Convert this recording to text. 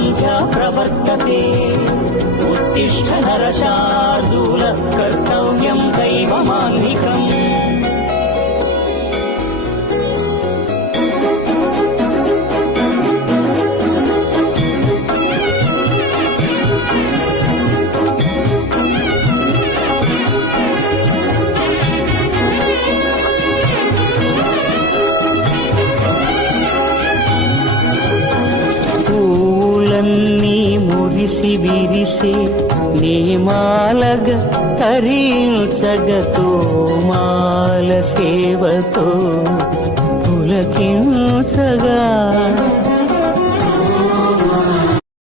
సంధ్యా ప్రవర్తతే उत्तिष्ठ नरशार्दूल कर्तव्यं दैवमान्निकम् పూలన్నీ మురిసి విరిసే నీమాలగ తరించగతో మాల సేవతో పులకించగా